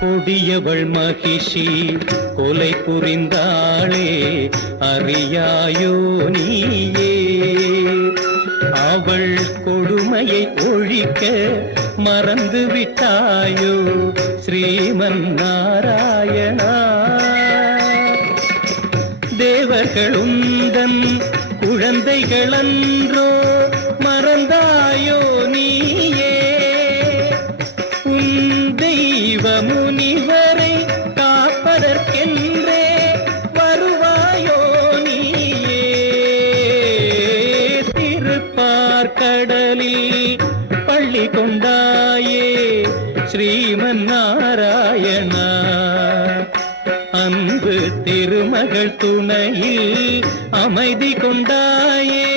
கொடியவள் மகிஷி கொலை புரிந்தாளே அறியாயோ நீயே. அவள் கொடுமையை ஒழிக்க மறந்து விட்டாயோ ஸ்ரீமன் நாராயணா. தேவர்களுந்தன் குழந்தைகளன்றோ முனிவரை காப்பதற்கென்றே வருவாயோ நீயே? திருப்பார்கடலில் பள்ளி கொண்டாயே ஸ்ரீமன் நாராயணா. அன்பு திருமகள் துணையில் அமைதி கொண்டாயே